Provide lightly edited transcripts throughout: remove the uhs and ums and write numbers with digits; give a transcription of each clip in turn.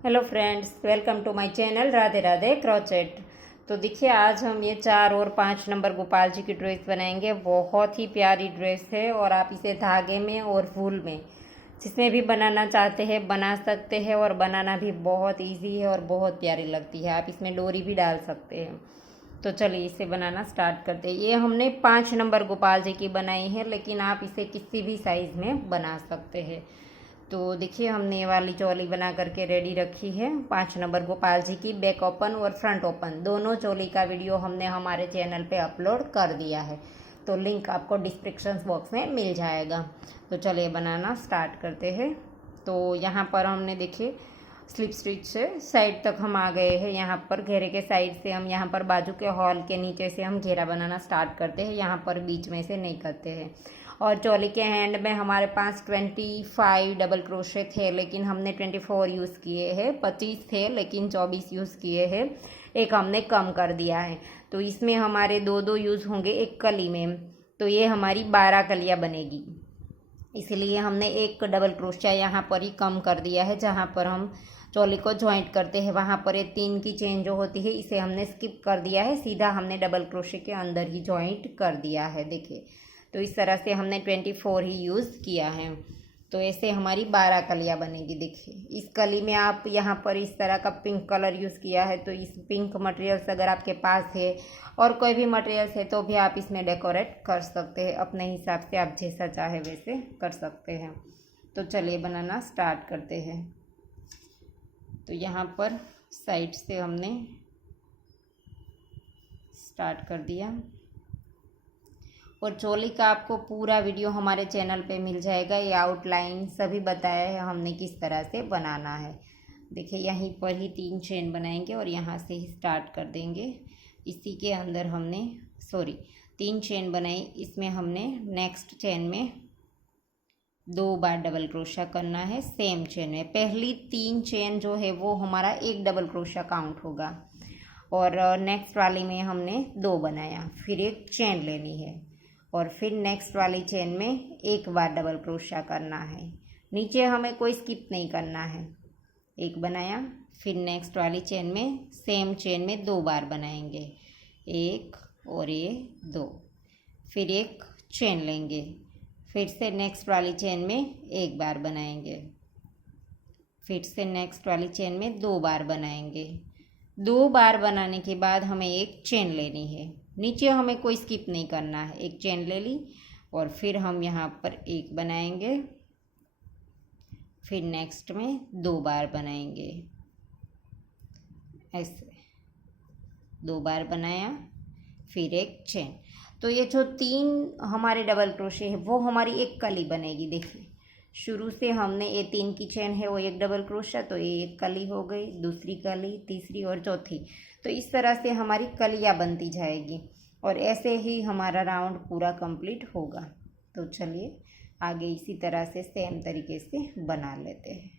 Hello friends, welcome to my channel Radhe Radhe crochet. तो देखिए, आज हम ये 4 और 5 नंबर गोपाल जी की ड्रेस बनाएंगे। बहुत ही प्यारी ड्रेस है और आप इसे धागे में और वूल में जिसमें भी बनाना चाहते हैं बना सकते हैं और बनाना भी बहुत इजी है और बहुत प्यारी लगती है। आप इसमें डोरी भी डाल सकते हैं। तो चलिए इसे बनाना स्टार्ट करते हैं। ये हमने 5 नंबर गोपाल जी की बनाई है, लेकिन आप इसे किसी भी साइज़ में बना सकते हैं। तो देखिए, हमने ये वाली चोली बना करके रेडी रखी है। 5 नंबर गोपाल जी की बैक ओपन और फ्रंट ओपन दोनों चोली का वीडियो हमने हमारे चैनल पे अपलोड कर दिया है, तो लिंक आपको डिस्क्रिप्शन बॉक्स में मिल जाएगा। तो चलिए बनाना स्टार्ट करते हैं। तो यहाँ पर हमने देखिए स्लिप स्टिच से साइड तक हम आ गए हैं। यहाँ पर घेरे के साइड से हम यहाँ पर बाजू के हॉल के नीचे से हम घेरा बनाना स्टार्ट करते हैं। यहाँ पर बीच में से नहीं करते हैं। और चोली के हैंड में हमारे पास 25 डबल क्रोशे थे, लेकिन हमने 24 यूज़ किए हैं। 25 थे लेकिन 24 यूज़ किए हैं। एक हमने कम कर दिया है, तो इसमें हमारे दो यूज़ होंगे एक कली में। तो ये हमारी 12 कलियाँ बनेगी, इसलिए हमने एक डबल क्रोशिया यहाँ पर ही कम कर दिया है। जहाँ पर हम चोली को जॉइंट करते हैं वहाँ पर ये 3 की चेन जो होती है इसे हमने स्किप कर दिया है, सीधा हमने डबल क्रोशिया के अंदर ही जॉइंट कर दिया है। देखिए, तो इस तरह से हमने 24 ही यूज़ किया है। तो ऐसे हमारी 12 कलियाँ बनेगी। देखिए, इस कली में आप यहाँ पर इस तरह का पिंक कलर यूज़ किया है, तो इस पिंक मटेरियल्स अगर आपके पास है और कोई भी मटेरियल्स है तो भी आप इसमें डेकोरेट कर सकते हैं। अपने हिसाब से आप जैसा चाहे वैसे कर सकते हैं। तो चलिए बनाना स्टार्ट करते हैं। तो यहाँ पर साइड से हमने स्टार्ट कर दिया और चोली का आपको पूरा वीडियो हमारे चैनल पे मिल जाएगा। ये आउटलाइन सभी बताया है हमने किस तरह से बनाना है। देखिए, यहीं पर ही 3 चेन बनाएंगे और यहाँ से ही स्टार्ट कर देंगे। इसी के अंदर हमने 3 चेन बनाई। इसमें हमने नेक्स्ट चेन में 2 बार डबल क्रोशा करना है सेम चेन में। पहली 3 चेन जो है वो हमारा एक डबल क्रोशा काउंट होगा और नेक्स्ट वाली में हमने 2 बनाया, फिर एक चेन लेनी है और फिर नेक्स्ट वाली चेन में एक बार डबल क्रोशा करना है। नीचे हमें कोई स्किप नहीं करना है। एक बनाया, फिर नेक्स्ट वाली चेन में सेम चेन में 2 बार बनाएंगे, एक और ये 2, फिर एक चेन लेंगे, फिर से नेक्स्ट वाली चेन में एक बार बनाएंगे, फिर से नेक्स्ट वाली चेन में 2 बार बनाएंगे। 2 बार बनाने के बाद हमें एक चेन लेनी है। नीचे हमें कोई स्किप नहीं करना है। एक चेन ले ली और फिर हम यहाँ पर एक बनाएंगे, फिर नेक्स्ट में 2 बार बनाएंगे। ऐसे 2 बार बनाया, फिर एक चेन। तो ये जो 3 हमारे डबल क्रोशे है वो हमारी एक कली बनेगी। देखिए, शुरू से हमने ये 3 की चेन है वो एक डबल क्रोशा, तो ये एक कली हो गई, दूसरी कली, तीसरी और चौथी। तो इस तरह से हमारी कलियाँ बनती जाएगी और ऐसे ही हमारा राउंड पूरा कंप्लीट होगा। तो चलिए आगे इसी तरह से सेम तरीके से बना लेते हैं।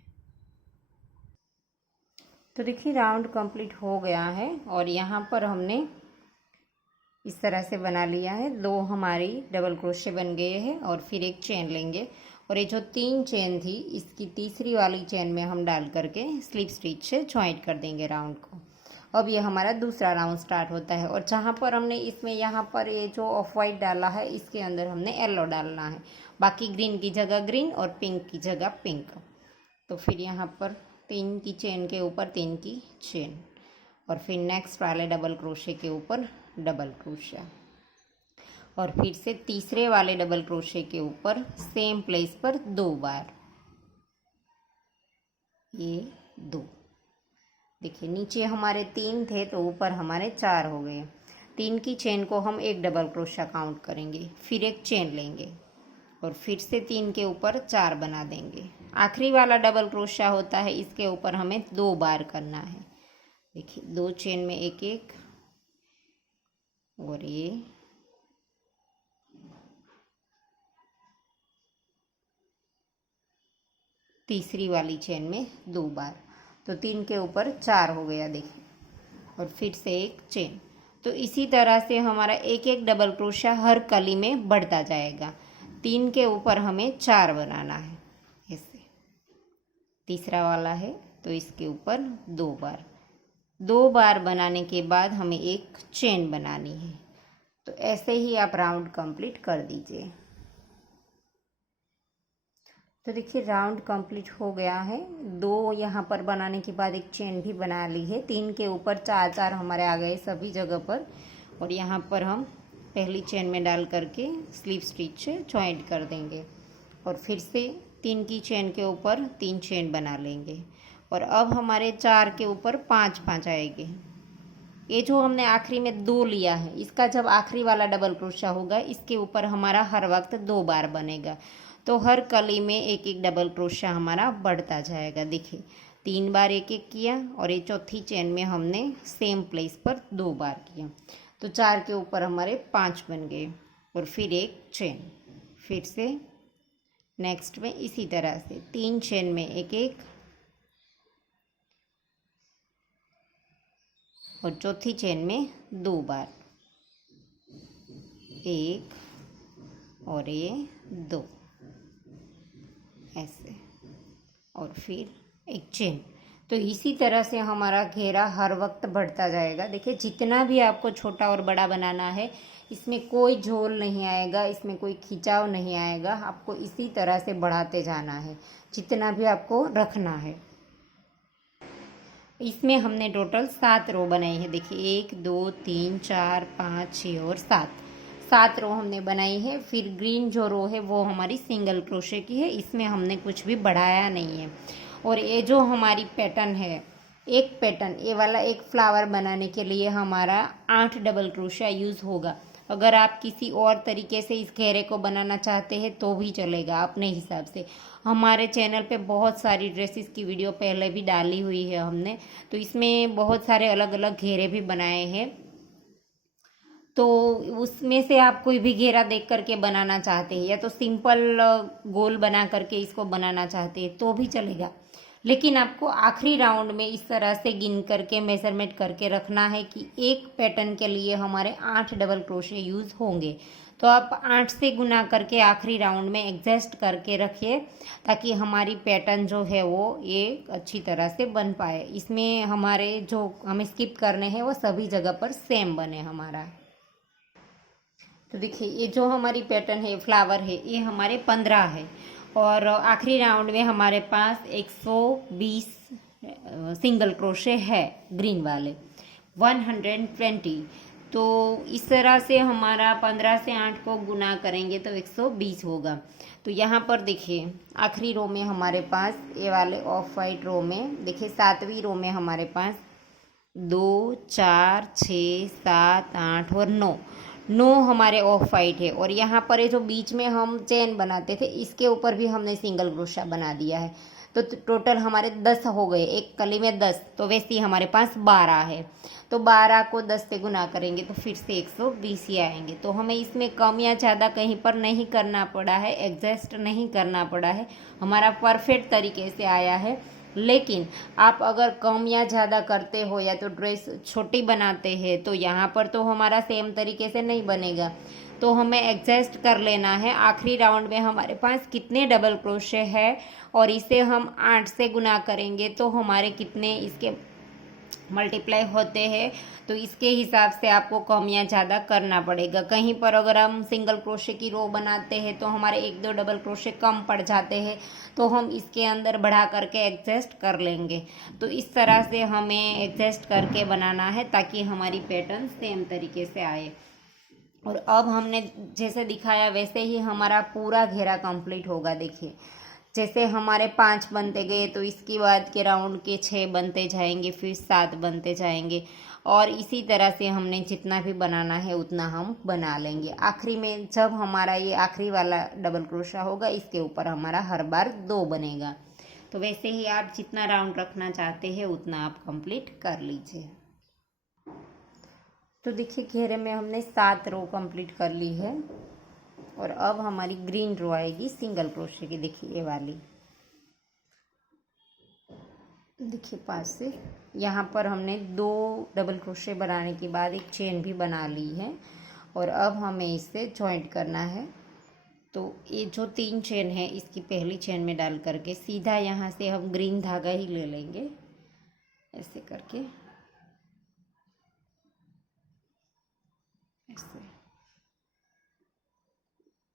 तो देखिए, राउंड कंप्लीट हो गया है और यहाँ पर हमने इस तरह से बना लिया है। 2 हमारी डबल क्रोशे बन गए हैं और फिर एक चेन लेंगे और ये जो 3 चेन थी इसकी तीसरी वाली चेन में हम डाल करके स्लिप स्टिच से जॉइंट कर देंगे राउंड को। अब ये हमारा दूसरा राउंड स्टार्ट होता है और जहाँ पर हमने इसमें यहाँ पर ये जो ऑफ वाइट डाला है इसके अंदर हमने येलो डालना है। बाकी ग्रीन की जगह ग्रीन और पिंक की जगह पिंक। तो फिर यहाँ पर 3 की चेन के ऊपर 3 की चेन और फिर नेक्स्ट वाले डबल क्रोशे के ऊपर डबल क्रोशा और फिर से तीसरे वाले डबल क्रोशे के ऊपर सेम प्लेस पर 2 बार, ये 2। देखिए, नीचे हमारे 3 थे तो ऊपर हमारे 4 हो गए। 3 की चेन को हम एक डबल क्रोशा काउंट करेंगे, फिर एक चेन लेंगे और फिर से 3 के ऊपर 4 बना देंगे। आखिरी वाला डबल क्रोशा होता है, इसके ऊपर हमें 2 बार करना है। देखिए, 2 चेन में एक एक और ये तीसरी वाली चेन में 2 बार, तो 3 के ऊपर 4 हो गया। देखिए, और फिर से एक चेन। तो इसी तरह से हमारा एक एक डबल क्रोशा हर कली में बढ़ता जाएगा। 3 के ऊपर हमें 4 बनाना है। ऐसे तीसरा वाला है तो इसके ऊपर 2 बार बनाने के बाद हमें एक चेन बनानी है। तो ऐसे ही आप राउंड कंप्लीट कर दीजिए। तो देखिए राउंड कंप्लीट हो गया है। 2 यहाँ पर बनाने के बाद एक चेन भी बना ली है। 3 के ऊपर 4 हमारे आ गए सभी जगह पर। और यहाँ पर हम पहली चेन में डाल करके स्लीव स्टिच जॉइंट कर देंगे और फिर से 3 की चेन के ऊपर 3 चेन बना लेंगे। और अब हमारे 4 के ऊपर 5 आएंगे। ये जो हमने आखिरी में 2 लिया है, इसका जब आखिरी वाला डबल क्रोशा होगा इसके ऊपर हमारा हर वक्त 2 बार बनेगा। तो हर कली में एक एक डबल क्रोशा हमारा बढ़ता जाएगा। देखिए 3 बार एक एक किया और ये चौथी चेन में हमने सेम प्लेस पर 2 बार किया। तो 4 के ऊपर हमारे 5 बन गए और फिर एक चेन। फिर से नेक्स्ट में इसी तरह से 3 चेन में एक एक और चौथी चेन में 2 बार, 1 और ये 2 ऐसे, और फिर एक चेन। तो इसी तरह से हमारा घेरा हर वक्त बढ़ता जाएगा। देखिए जितना भी आपको छोटा और बड़ा बनाना है, इसमें कोई झोल नहीं आएगा, इसमें कोई खिंचाव नहीं आएगा। आपको इसी तरह से बढ़ाते जाना है जितना भी आपको रखना है। इसमें हमने टोटल 7 रो बनाई है। देखिए 1 2 3 4 5 6 और 7 रो हमने बनाई है। फिर ग्रीन जो रो है वो हमारी सिंगल क्रोशे की है, इसमें हमने कुछ भी बढ़ाया नहीं है। और ये जो हमारी पैटर्न है, एक पैटर्न ये वाला एक फ्लावर बनाने के लिए हमारा 8 डबल क्रोशा यूज़ होगा। अगर आप किसी और तरीके से इस घेरे को बनाना चाहते हैं तो भी चलेगा अपने हिसाब से। हमारे चैनल पे बहुत सारी ड्रेसेस की वीडियो पहले भी डाली हुई है हमने, तो इसमें बहुत सारे अलग अलग घेरे भी बनाए हैं। तो उसमें से आप कोई भी घेरा देख करके बनाना चाहते हैं या तो सिंपल गोल बना करके इसको बनाना चाहते हैं तो भी चलेगा। लेकिन आपको आखिरी राउंड में इस तरह से गिन करके मेजरमेंट करके रखना है कि एक पैटर्न के लिए हमारे 8 डबल क्रोशे यूज़ होंगे। तो आप 8 से गुना करके आखिरी राउंड में एडजस्ट करके रखिए ताकि हमारी पैटर्न जो है वो ये अच्छी तरह से बन पाए। इसमें हमारे जो हमें स्किप करने हैं वो सभी जगह पर सेम बने हमारा। तो देखिए ये जो हमारी पैटर्न है फ्लावर है, ये हमारे 15 है और आखिरी राउंड में हमारे पास 120 सिंगल क्रोशे है ग्रीन वाले, 120। तो इस तरह से हमारा 15 से 8 को गुना करेंगे तो 120 होगा। तो यहाँ पर देखिए आखिरी रो में हमारे पास ये वाले ऑफ वाइट रो में देखिए 7वीं रो में हमारे पास 2 4 6 7 8 और 9 हमारे ऑफ वाइट है। और यहाँ पर ये जो बीच में हम चेन बनाते थे इसके ऊपर भी हमने सिंगल क्रोशा बना दिया है। तो टोटल हमारे 10 हो गए, एक कली में 10। तो वैसे ही हमारे पास 12 है। तो 12 को 10 से गुना करेंगे तो फिर से 120 ही आएंगे। तो हमें इसमें कम या ज़्यादा कहीं पर नहीं करना पड़ा है, एडजस्ट नहीं करना पड़ा है, हमारा परफेक्ट तरीके से आया है। लेकिन आप अगर कम या ज़्यादा करते हो या तो ड्रेस छोटी बनाते हैं तो यहाँ पर तो हमारा सेम तरीके से नहीं बनेगा। तो हमें एडजस्ट कर लेना है आखिरी राउंड में हमारे पास कितने डबल क्रोशे है और इसे हम 8 से गुना करेंगे तो हमारे कितने इसके मल्टीप्लाई होते हैं। तो इसके हिसाब से आपको कम या ज़्यादा करना पड़ेगा। कहीं पर अगर हम सिंगल क्रोशे की रो बनाते हैं तो हमारे 1-2 डबल क्रोशे कम पड़ जाते हैं, तो हम इसके अंदर बढ़ा करके एडजस्ट कर लेंगे। तो इस तरह से हमें एडजस्ट करके बनाना है ताकि हमारी पैटर्न सेम तरीके से आए। और अब हमने जैसे दिखाया वैसे ही हमारा पूरा घेरा कंप्लीट होगा। देखिए जैसे हमारे 5 बनते गए तो इसके बाद के राउंड के 6 बनते जाएंगे, फिर 7 बनते जाएंगे और इसी तरह से हमने जितना भी बनाना है उतना हम बना लेंगे। आखिरी में जब हमारा ये आखिरी वाला डबल क्रोशा होगा इसके ऊपर हमारा हर बार 2 बनेगा। तो वैसे ही आप जितना राउंड रखना चाहते हैं उतना आप कंप्लीट कर लीजिए। तो देखिए घेरे में हमने 7 रो कंप्लीट कर ली है और अब हमारी ग्रीन रो आएगी सिंगल क्रोशे की। देखिए ये वाली, देखिए पास से यहाँ पर हमने 2 डबल क्रोशे बनाने के बाद एक चेन भी बना ली है और अब हमें इसे जॉइंट करना है। तो ये जो 3 चेन है इसकी पहली चेन में डाल करके सीधा यहाँ से हम ग्रीन धागा ही ले लेंगे, ऐसे करके, ऐसे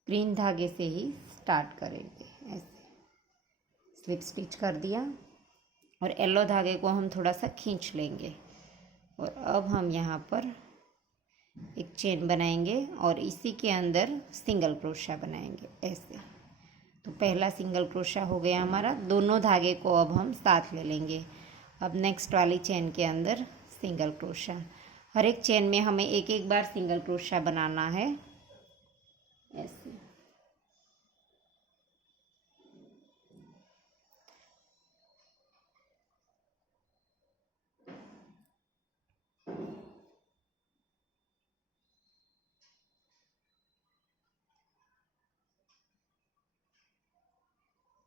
ग्रीन धागे से ही स्टार्ट करेंगे। ऐसे स्लिप स्टिच कर दिया और येलो धागे को हम थोड़ा सा खींच लेंगे और अब हम यहाँ पर एक चेन बनाएंगे और इसी के अंदर सिंगल क्रोशा बनाएंगे ऐसे। तो पहला सिंगल क्रोशा हो गया हमारा, दोनों धागे को अब हम साथ ले लेंगे। अब नेक्स्ट वाली चेन के अंदर सिंगल क्रोशा, हर एक चेन में हमें एक एक बार सिंगल क्रोशा बनाना है ऐसे।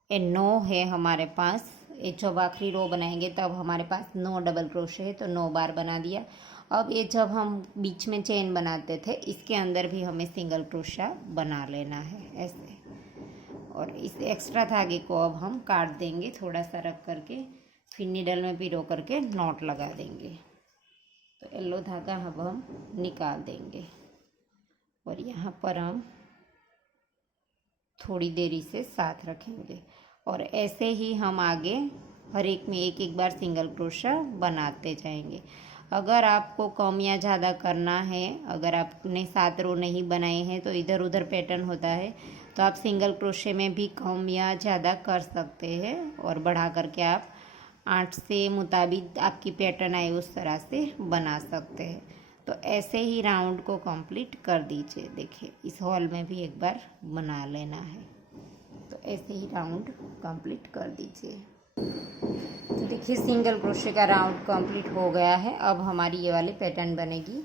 ये 9 है हमारे पास, ये जब आखिरी रो बनाएंगे तब हमारे पास 9 डबल क्रोशे है, तो 9 बार बना दिया। अब ये जब हम बीच में चेन बनाते थे इसके अंदर भी हमें सिंगल क्रोशा बना लेना है ऐसे। और इस एक्स्ट्रा धागे को अब हम काट देंगे थोड़ा सा रख करके, फिर नीडल में पिरो करके नॉट लगा देंगे। तो येलो धागा अब हम निकाल देंगे और यहाँ पर हम थोड़ी देरी से साथ रखेंगे और ऐसे ही हम आगे हर एक में एक एक बार सिंगल क्रोशा बनाते जाएंगे। अगर आपको कम या ज़्यादा करना है, अगर आपने 7 रो नहीं बनाए हैं तो इधर उधर पैटर्न होता है, तो आप सिंगल क्रोशे में भी कम या ज़्यादा कर सकते हैं और बढ़ा करके आप 8 से मुताबिक आपकी पैटर्न आए उस तरह से बना सकते हैं। तो ऐसे ही राउंड को कंप्लीट कर दीजिए। देखिए इस हॉल में भी एक बार बना लेना है, तो ऐसे ही राउंड कंप्लीट कर दीजिए। तो देखिए सिंगल क्रोशे का राउंड कंप्लीट हो गया है। अब हमारी ये वाली पैटर्न बनेगी,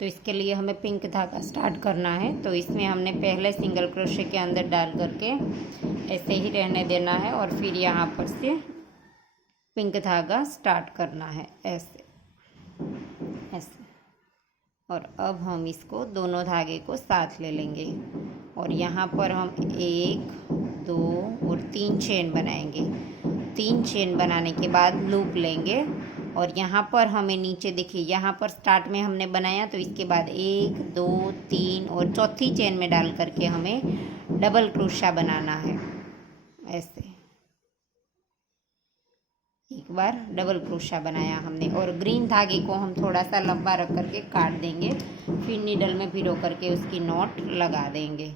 तो इसके लिए हमें पिंक धागा स्टार्ट करना है। तो इसमें हमने पहले सिंगल क्रोशे के अंदर डाल करके ऐसे ही रहने देना है और फिर यहाँ पर से पिंक धागा स्टार्ट करना है ऐसे ऐसे। और अब हम इसको दोनों धागे को साथ ले लेंगे और यहाँ पर हम 1 2 और 3 चेन बनाएंगे। 3 चेन बनाने के बाद लूप लेंगे और यहाँ पर हमें नीचे देखिए, यहाँ पर स्टार्ट में हमने बनाया तो इसके बाद 1 2 3 और चौथी चेन में डाल करके हमें डबल क्रोशा बनाना है ऐसे। एक बार डबल क्रोशा बनाया हमने और ग्रीन धागे को हम थोड़ा सा लंबा रख करके काट देंगे, फिर नीडल में भिरो करके उसकी नॉट लगा देंगे।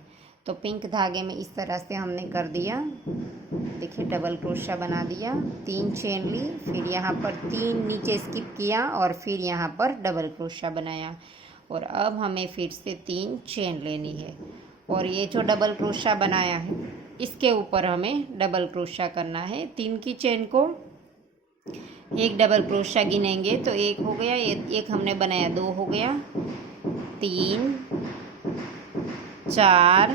तो पिंक धागे में इस तरह से हमने कर दिया, देखिए डबल क्रोशा बना दिया, 3 चेन ली, फिर यहाँ पर 3 नीचे स्किप किया और फिर यहाँ पर डबल क्रोशा बनाया। और अब हमें फिर से 3 चेन लेनी है और ये जो डबल क्रोशा बनाया है इसके ऊपर हमें डबल क्रोशा करना है। 3 की चेन को एक डबल क्रोशा गिनेंगे तो 1 हो गया, एक हमने बनाया 2 हो गया, 3 4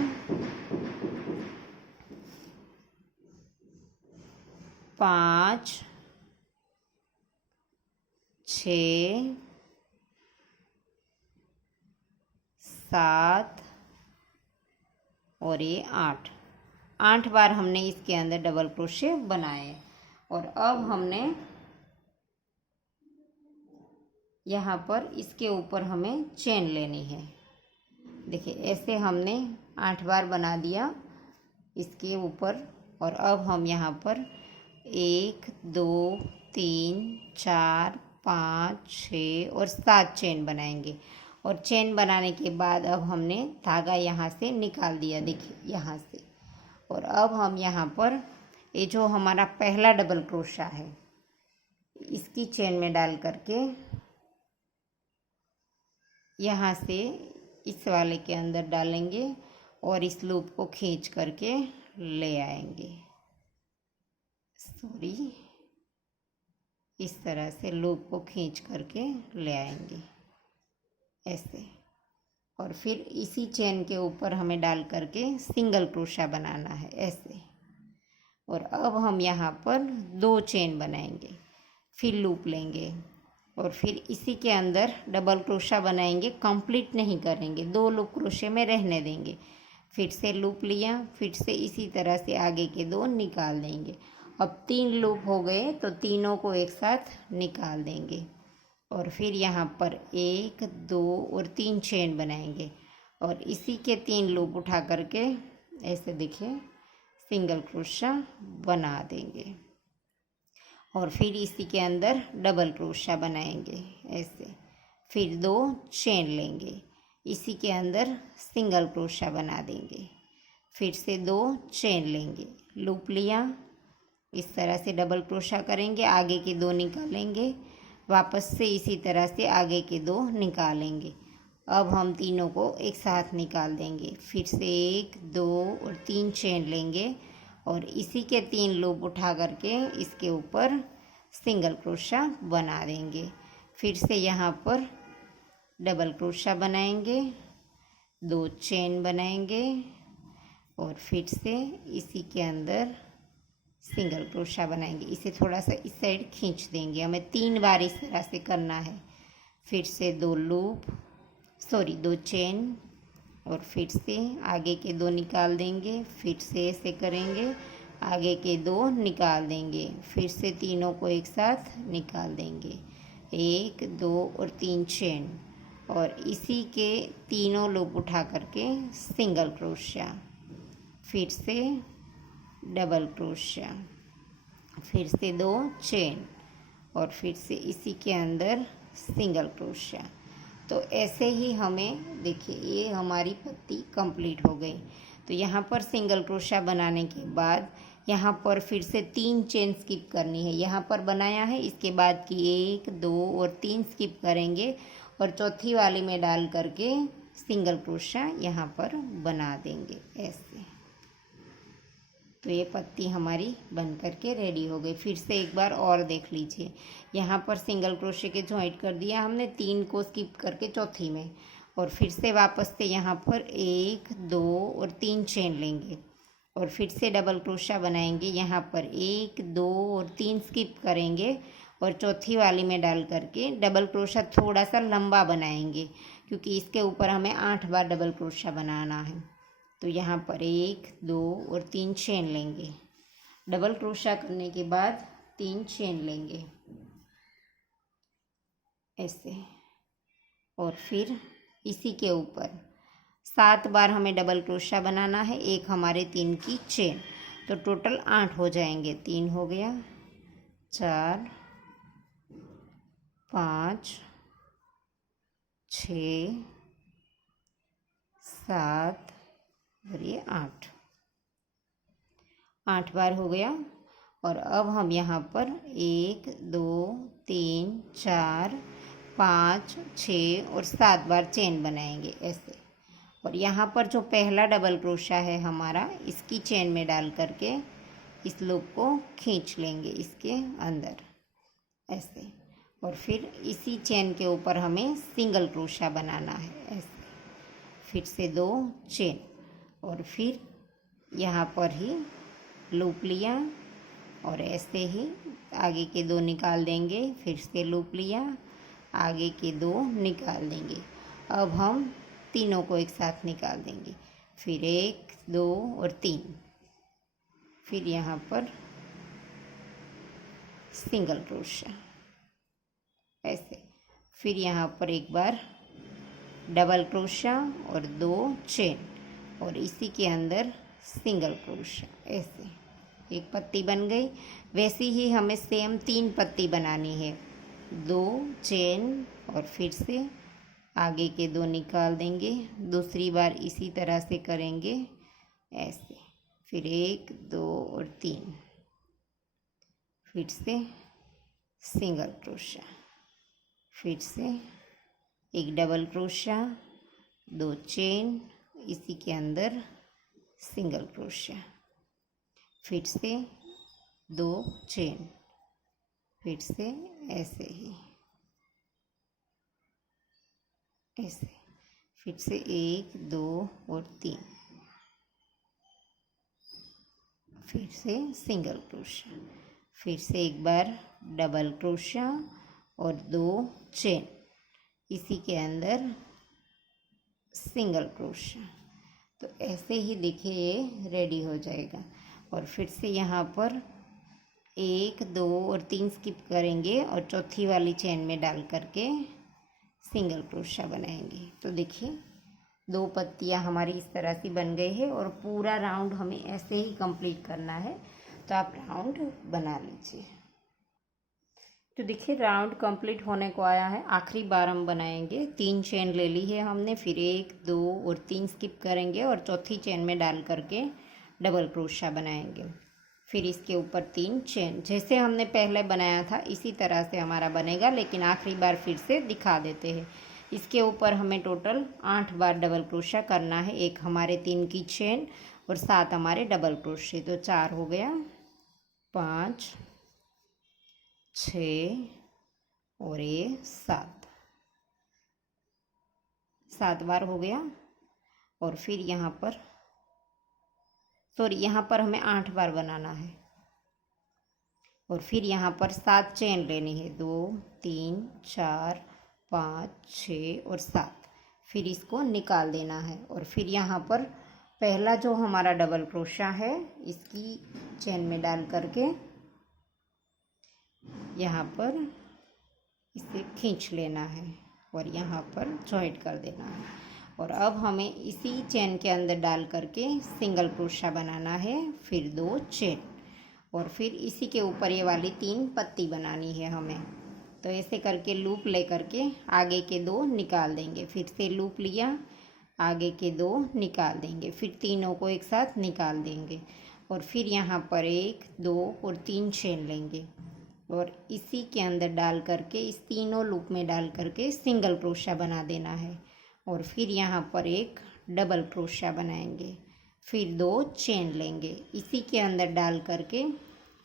5 6 7 और ये 8 बार हमने इसके अंदर डबल क्रोशे बनाए। और अब हमने यहाँ पर इसके ऊपर हमें चेन लेनी है। देखिए ऐसे हमने 8 बार बना दिया इसके ऊपर और अब हम यहाँ पर 1 2 3 4 5 6 और 7 चेन बनाएंगे। और चेन बनाने के बाद अब हमने धागा यहाँ से निकाल दिया, देखिए यहाँ से। और अब हम यहाँ पर ये जो हमारा पहला डबल क्रोशा है इसकी चेन में डाल करके यहाँ से इस वाले के अंदर डालेंगे और इस लूप को खींच करके ले आएंगे, इस तरह से लूप को खींच करके ले आएंगे ऐसे। और फिर इसी चेन के ऊपर हमें डाल करके सिंगल क्रोशा बनाना है ऐसे। और अब हम यहाँ पर 2 चेन बनाएंगे, फिर लूप लेंगे और फिर इसी के अंदर डबल क्रोशा बनाएंगे, कंप्लीट नहीं करेंगे, 2 लूप क्रोशे में रहने देंगे। फिर से लूप लिया, फिर से इसी तरह से आगे के 2 निकाल देंगे। अब 3 लूप हो गए तो तीनों को एक साथ निकाल देंगे और फिर यहाँ पर 1 2 और 3 चेन बनाएंगे और इसी के 3 लूप उठा करके ऐसे देखिए सिंगल क्रोशा बना देंगे और फिर इसी के अंदर डबल क्रोशा बनाएंगे ऐसे। फिर 2 चेन लेंगे, इसी के अंदर सिंगल क्रोशा बना देंगे, फिर से 2 चेन लेंगे, लूप लिया, इस तरह से डबल क्रोशा करेंगे, आगे के 2 निकालेंगे, वापस से इसी तरह से आगे के 2 निकालेंगे। अब हम तीनों को एक साथ निकाल देंगे, फिर से 1 2 और 3 चेन लेंगे और इसी के 3 लूप उठा करके इसके ऊपर सिंगल क्रोशा बना देंगे। फिर से यहाँ पर डबल क्रोशा बनाएंगे, 2 चेन बनाएंगे और फिर से इसी के अंदर सिंगल क्रोशा बनाएंगे। इसे थोड़ा सा इस साइड खींच देंगे, हमें 3 बार इस तरह से करना है। फिर से 2 चेन और फिर से आगे के 2 निकाल देंगे, फिर से ऐसे करेंगे, आगे के 2 निकाल देंगे, फिर से तीनों को एक साथ निकाल देंगे, 1 2 और 3 चेन और इसी के तीनों लूप उठा करके सिंगल क्रोशा, फिर से डबल क्रोशा, फिर से 2 चेन और फिर से इसी के अंदर सिंगल क्रोशा। तो ऐसे ही हमें देखिए ये हमारी पत्ती कंप्लीट हो गई। तो यहाँ पर सिंगल क्रोशा बनाने के बाद यहाँ पर फिर से 3 चेन स्किप करनी है। यहाँ पर बनाया है, इसके बाद की 1 2 और 3 स्किप करेंगे और चौथी वाली में डाल करके सिंगल क्रोशा यहाँ पर बना देंगे ऐसे। तो ये पत्ती हमारी बन करके रेडी हो गई। फिर से एक बार और देख लीजिए, यहाँ पर सिंगल क्रोशे के जॉइंट कर दिया हमने, 3 को स्किप करके चौथी में और फिर से वापस से यहाँ पर 1 2 और 3 चेन लेंगे और फिर से डबल क्रोशा बनाएंगे। यहाँ पर 1 2 और 3 स्किप करेंगे और चौथी वाली में डाल करके डबल क्रोशा थोड़ा सा लंबा बनाएंगे क्योंकि इसके ऊपर हमें 8 बार डबल क्रोशा बनाना है। तो यहाँ पर 1 2 और 3 चेन लेंगे, डबल क्रोशा करने के बाद 3 चेन लेंगे ऐसे और फिर इसी के ऊपर 7 बार हमें डबल क्रोशा बनाना है, एक हमारे 3 की चेन, तो टोटल 8 हो जाएंगे। 3 हो गया, 4 5 6 7 और ये 8 बार हो गया। और अब हम यहाँ पर 1 2 3 4 5 6 और 7 बार चेन बनाएंगे ऐसे। और यहाँ पर जो पहला डबल क्रोशा है हमारा, इसकी चेन में डाल करके इस लूप को खींच लेंगे इसके अंदर ऐसे और फिर इसी चेन के ऊपर हमें सिंगल क्रोशा बनाना है ऐसे। फिर से 2 चेन और फिर यहाँ पर ही लूप लिया और ऐसे ही आगे के 2 निकाल देंगे, फिर से लूप लिया, आगे के 2 निकाल देंगे। अब हम तीनों को एक साथ निकाल देंगे, फिर 1 2 और 3, फिर यहाँ पर सिंगल क्रोशा ऐसे, फिर यहाँ पर एक बार डबल क्रोशा और 2 चेन और इसी के अंदर सिंगल क्रोशा ऐसे। एक पत्ती बन गई। वैसी ही हमें सेम 3 पत्ती बनानी है, 2 चेन और फिर से आगे के 2 निकाल देंगे, दूसरी बार इसी तरह से करेंगे ऐसे, फिर 1 2 और 3, फिर से सिंगल क्रोशा, फिर से एक डबल क्रोशा, 2 चेन, इसी के अंदर सिंगल क्रोशा, फिर से 2 चेन, फिर से ऐसे ही ऐसे, फिर से 1 2 और 3, फिर से सिंगल क्रोशा, फिर से एक बार डबल क्रोशा और 2 चेन, इसी के अंदर सिंगल क्रोशा। तो ऐसे ही देखिए ये रेडी हो जाएगा। और फिर से यहाँ पर 1 2 और 3 स्किप करेंगे और चौथी वाली चेन में डाल करके सिंगल क्रोशा बनाएंगे। तो देखिए 2 पत्तियाँ हमारी इस तरह से बन गई है और पूरा राउंड हमें ऐसे ही कंप्लीट करना है। तो आप राउंड बना लीजिए। तो देखिए राउंड कंप्लीट होने को आया है। आखिरी बार हम बनाएंगे। 3 चेन ले ली है हमने, फिर 1 2 और 3 स्किप करेंगे और चौथी चेन में डाल करके डबल क्रोशा बनाएंगे। फिर इसके ऊपर 3 चेन, जैसे हमने पहले बनाया था इसी तरह से हमारा बनेगा, लेकिन आखिरी बार फिर से दिखा देते हैं। इसके ऊपर हमें टोटल 8 बार डबल क्रोशा करना है। एक हमारे 3 की चेन और 7 हमारे डबल क्रोशे, तो 4 हो गया, 5 6 और ये 7 बार हो गया। और फिर यहाँ पर यहाँ पर हमें 8 बार बनाना है। और फिर यहाँ पर 7 चेन लेनी है, 2 3 4 5 6 और 7। फिर इसको निकाल देना है। और फिर यहाँ पर पहला जो हमारा डबल क्रोशा है इसकी चेन में डाल करके यहाँ पर इसे खींच लेना है और यहाँ पर जॉइंट कर देना है। और अब हमें इसी चेन के अंदर डाल करके सिंगल क्रोशा बनाना है, फिर 2 चेन और फिर इसी के ऊपर ये वाली 3 पत्ती बनानी है हमें। तो ऐसे करके लूप ले करके आगे के 2 निकाल देंगे। फिर से लूप लिया, आगे के 2 निकाल देंगे, फिर तीनों को एक साथ निकाल देंगे। और फिर यहाँ पर 1 2 और 3 चेन लेंगे और इसी के अंदर डाल करके इस तीनों लूप में डाल करके सिंगल क्रोशा बना देना है। और फिर यहाँ पर एक डबल क्रोशा बनाएंगे, फिर 2 चेन लेंगे, इसी के अंदर डाल करके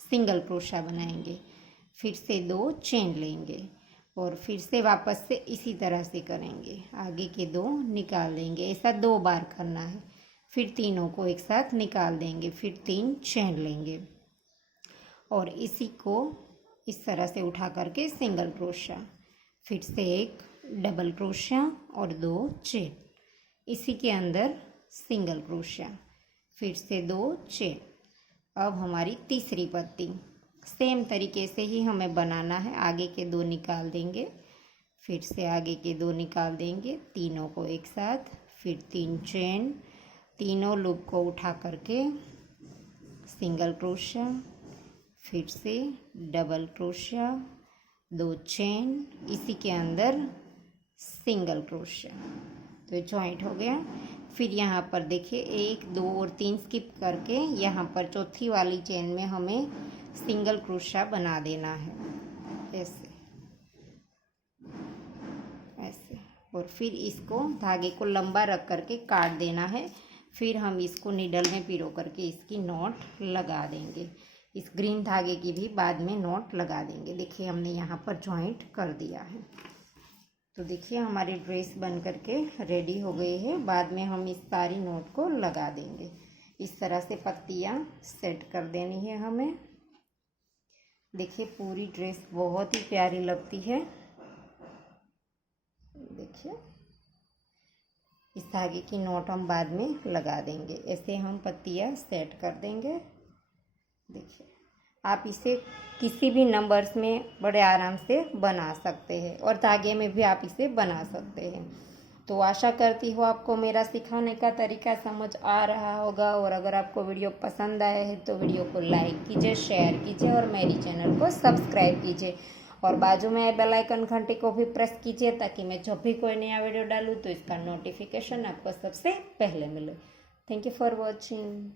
सिंगल क्रोशा बनाएंगे, फिर से 2 चेन लेंगे और फिर से वापस से इसी तरह से करेंगे। आगे के 2 निकाल देंगे, ऐसा 2 बार करना है। फिर तीनों को एक साथ निकाल देंगे, फिर 3 चेन लेंगे और इसी को इस तरह से उठा करके सिंगल क्रोशा, फिर से एक डबल क्रोशा और 2 चेन, इसी के अंदर सिंगल क्रोशा, फिर से 2 चेन। अब हमारी तीसरी पत्ती सेम तरीके से ही हमें बनाना है। आगे के 2 निकाल देंगे, फिर से आगे के 2 निकाल देंगे, तीनों को एक साथ, फिर 3 चेन, तीनों लूप को उठा करके सिंगल क्रोशा, फिर से डबल क्रोशा, 2 चेन, इसी के अंदर सिंगल क्रोशा। तो जॉइंट हो गया। फिर यहाँ पर देखिए 1 2 और 3 स्किप करके यहाँ पर चौथी वाली चेन में हमें सिंगल क्रोशा बना देना है, ऐसे ऐसे। और फिर इसको धागे को लंबा रख करके काट देना है। फिर हम इसको नीडल में पिरो करके इसकी नॉट लगा देंगे। इस ग्रीन धागे की भी बाद में नॉट लगा देंगे। देखिए हमने यहाँ पर जॉइंट कर दिया है। तो देखिए हमारी ड्रेस बन करके रेडी हो गई है। बाद में हम इस सारी नोट को लगा देंगे। इस तरह से पत्तियाँ सेट कर देनी है हमें। देखिए पूरी ड्रेस बहुत ही प्यारी लगती है। देखिए इस धागे की नोट हम बाद में लगा देंगे। ऐसे हम पत्तियाँ सेट कर देंगे। देखिए आप इसे किसी भी नंबर्स में बड़े आराम से बना सकते हैं और धागे में भी आप इसे बना सकते हैं। तो आशा करती हूँ आपको मेरा सिखाने का तरीका समझ आ रहा होगा। और अगर आपको वीडियो पसंद आया है तो वीडियो को लाइक कीजिए, शेयर कीजिए और मेरी चैनल को सब्सक्राइब कीजिए। और बाजू में बेल आइकन घंटे को भी प्रेस कीजिए ताकि मैं जब भी कोई नया वीडियो डालूँ तो इसका नोटिफिकेशन आपको सबसे पहले मिले। Thank you for watching.